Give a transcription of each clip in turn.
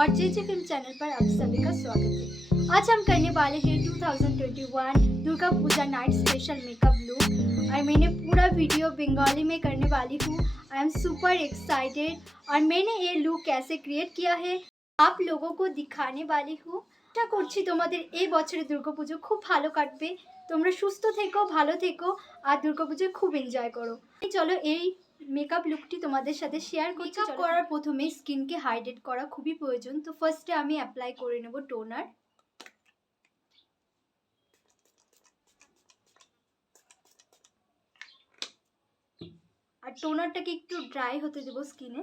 और जे film channel पर आप सभी का स्वागत है। आज हम करने वाले हैं 2021 दुर्गा Puja night special makeup look और मैंने पूरा वीडियो बंगाली में करने वाली हूँ। आई एम सुपर एक्साइटेड और मैंने ये लुक कैसे क्रिएट किया है आप लोगों को दिखाने वाली हूँ। আশা করছি তোমাদের এই বছরে দুর্গাপুজো খুব ভালো কাটবে, তোমরা সুস্থ থেকো, ভালো থেকো আর দুর্গাপুজোয় খুব এনজয় করো। চলো এই মেকআপ লুকটি তোমাদের সাথে শেয়ার করছি। মেকআপ করার প্রথমে স্কিনকে হাইড্রেট করা খুবই প্রয়োজন। তো ফার্স্টে আমি অ্যাপ্লাই করে নেব টোনার। আর টোনারটাকে একটু ড্রাই হতে দেব স্কিনে।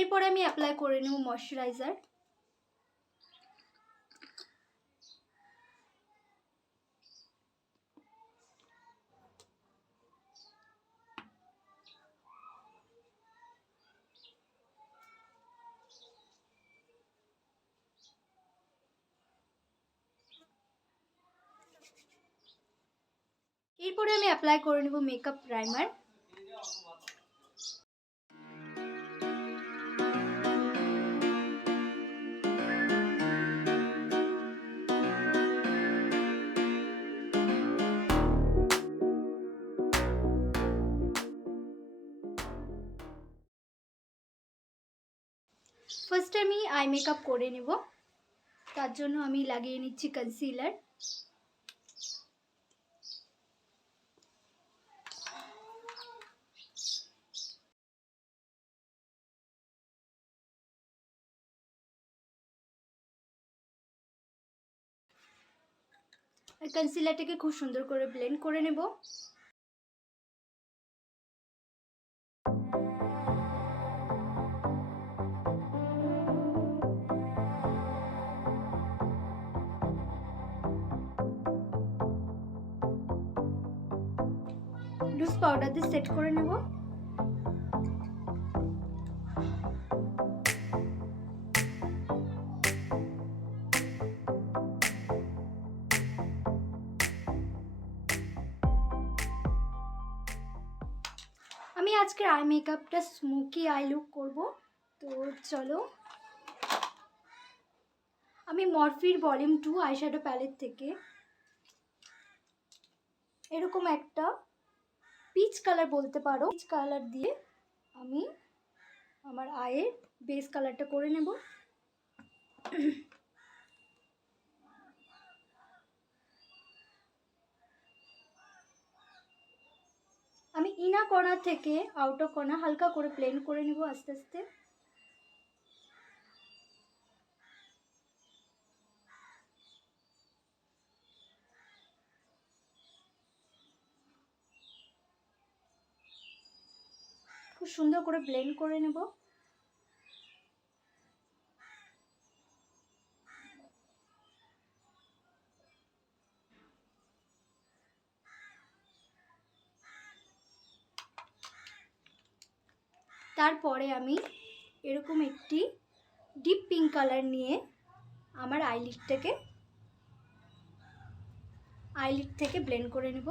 এরপরে আমি অ্যাপ্লাই করে নেব ময়শ্চারাইজার। এরপরে আমি অ্যাপ্লাই করে নেব মেকআপ প্রাইমার। ফার্স্টে আমি আই মেকআপ করে নেব, তার জন্য আমি লাগিয়ে নিচ্ছি কনসিলার। আর কনসিলারটাকে খুব সুন্দর করে ব্লেন্ড করে নেব। লুজ পাউডার দিয়ে সেট করে নেব। আমি আজকে আই মেকআপটা স্মোকি আই লুক করব। তো চলো, আমি মরফির ভলিউম 2 আইশ্যাডো প্যালেট থেকে এরকম একটা পিচ কালার বলতে পারো, পিচ কালার দিয়ে আমি আমার আয়ের বেস কালারটা করে নেব। আমি ইনা কর্নার থেকে আউটার কর্নার হালকা করে প্লেন করে নেব আস্তে আস্তে। খুব সুন্দর করে ব্লেন্ড করে নেব। তারপরে আমি এরকম একটি ডিপ পিঙ্ক কালার নিয়ে আমার আইলিড থেকে ব্লেন্ড করে নেব।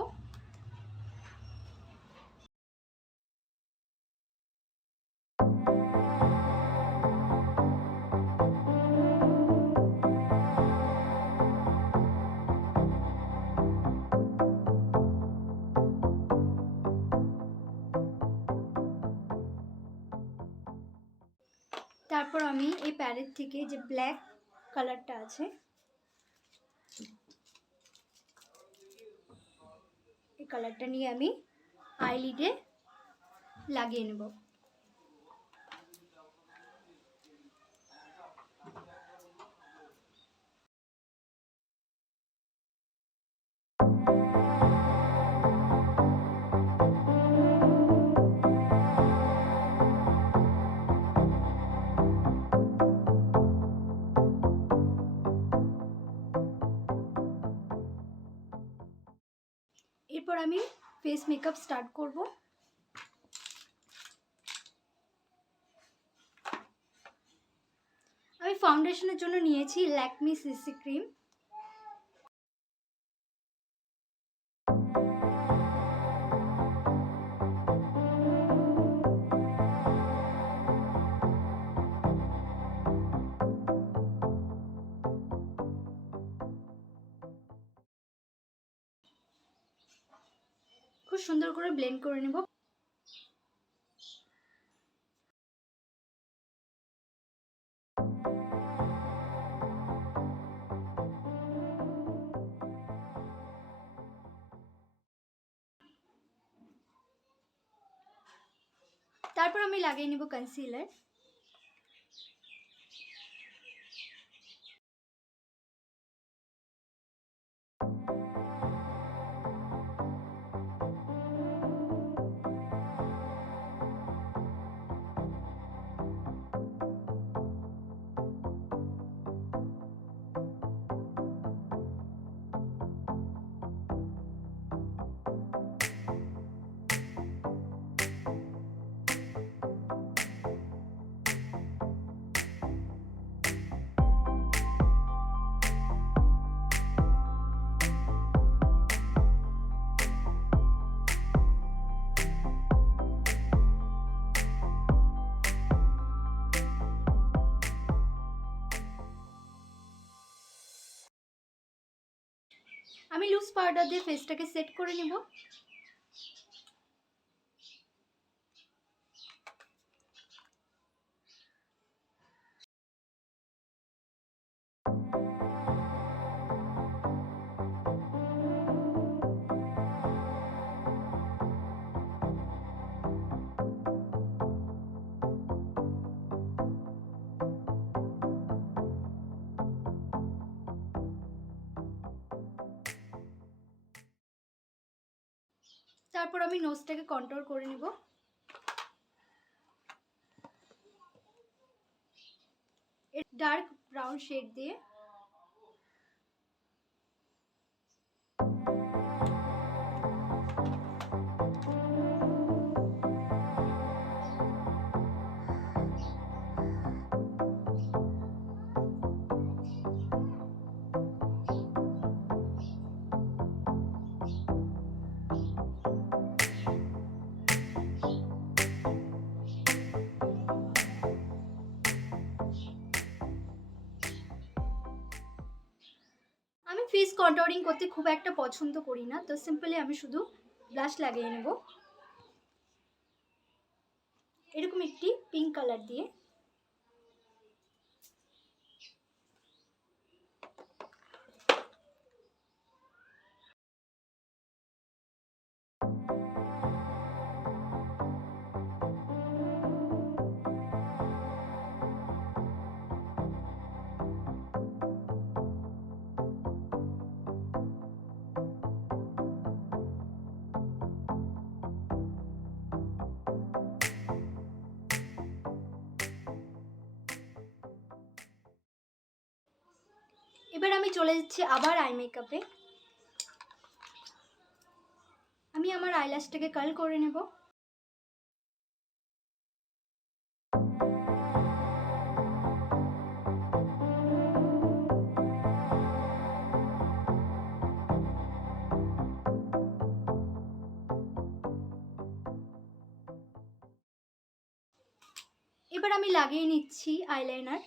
তারপর আমি এই প্যালেট থেকে যে ব্ল্যাক কালারটা আছে এই কালারটা নিয়ে আমি আইলিডে লাগিয়ে নেব। এরপর আমি ফেস মেকআপ স্টার্ট করব। আমি ফাউন্ডেশনের জন্য নিয়েছি ল্যাকমে সিসি ক্রিম। খুব সুন্দর করে ব্লেন্ড করে নেব। তারপর আমি লাগিয়ে নেব কনসিলার। আমি লুজ পাউডার দিয়ে ফেসটাকে সেট করে নেব। তারপর আমি নোজটাকে কন্ট্রোল করে নেব। ডার্ক ব্রাউন শেড দিয়ে। আমি ফেস কন্ট্রোলিং করতে খুব একটা পছন্দ করি না, তো সিম্পলি আমি শুধু ব্লাশ লাগিয়ে নেব এরকম একটি পিঙ্ক কালার দিয়ে। এবার আমি চলে যাচ্ছি আবার আই মেকআপে। আমি আমার আইল্যাশটাকে কার্ল করে নেব। এবার আমি লাগিয়ে নিচ্ছি আইলাইনার।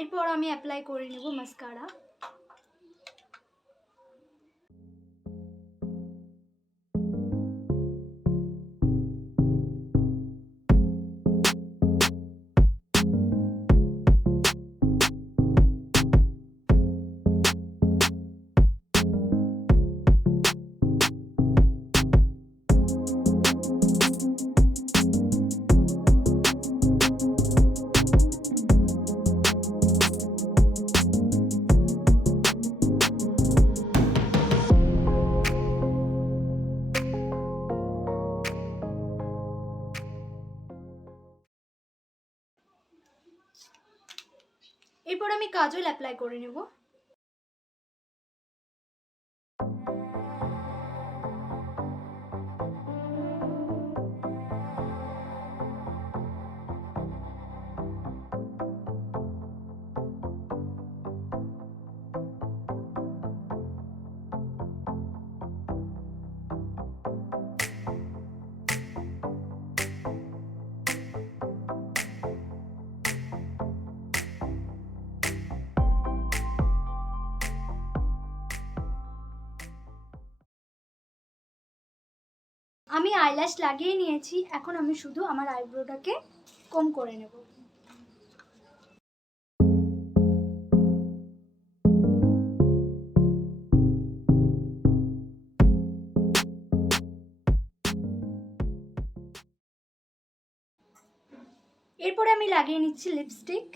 এরপর আমি অ্যাপ্লাই করে নেব মাস্কারা। এরপর আমি কাজল অ্যাপ্লাই করে নেব। আমি আইল্যাশ লাগিয়ে নিয়েছি, এখন আমি শুধু আমার আইব্রোটাকে কম করে নেব। এরপরে আমি লাগিয়ে নিচ্ছি লিপস্টিক।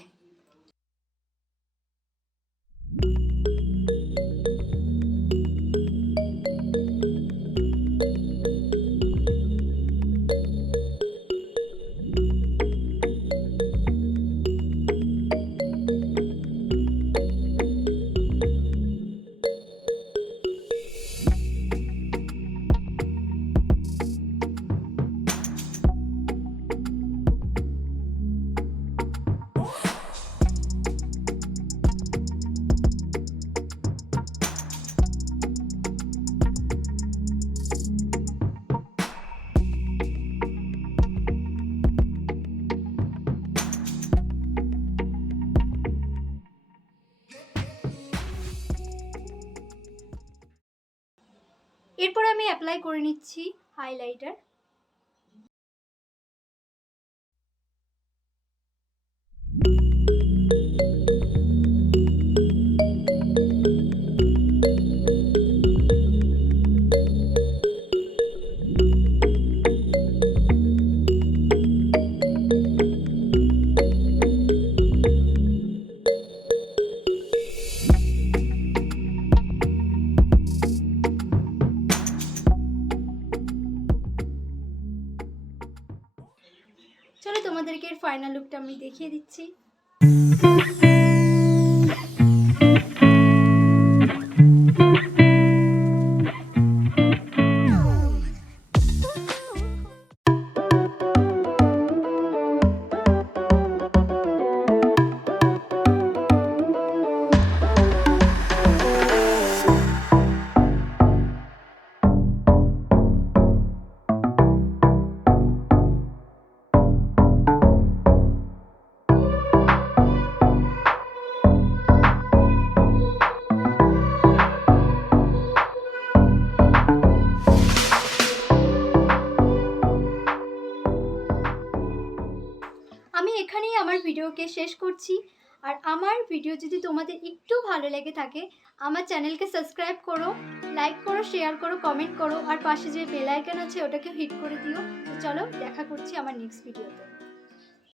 এরপর আমি অ্যাপ্লাই করে নিচ্ছি হাইলাইটার। চলো তোমাদেরকে এর ফাইনাল লুকটা আমি দেখিয়ে দিচ্ছি। আমি এখানেই আমার ভিডিওকে শেষ করছি। আর আমার ভিডিও যদি তোমাদের একটু ভালো লেগে থাকে, আমার চ্যানেলকে সাবস্ক্রাইব করো, লাইক করো, শেয়ার করো, কমেন্ট করো, আর পাশে যে বেল আইকন আছে ওটাকে হিট করে দিও। তো চলো দেখা করছি আমার নেক্সট ভিডিওতে।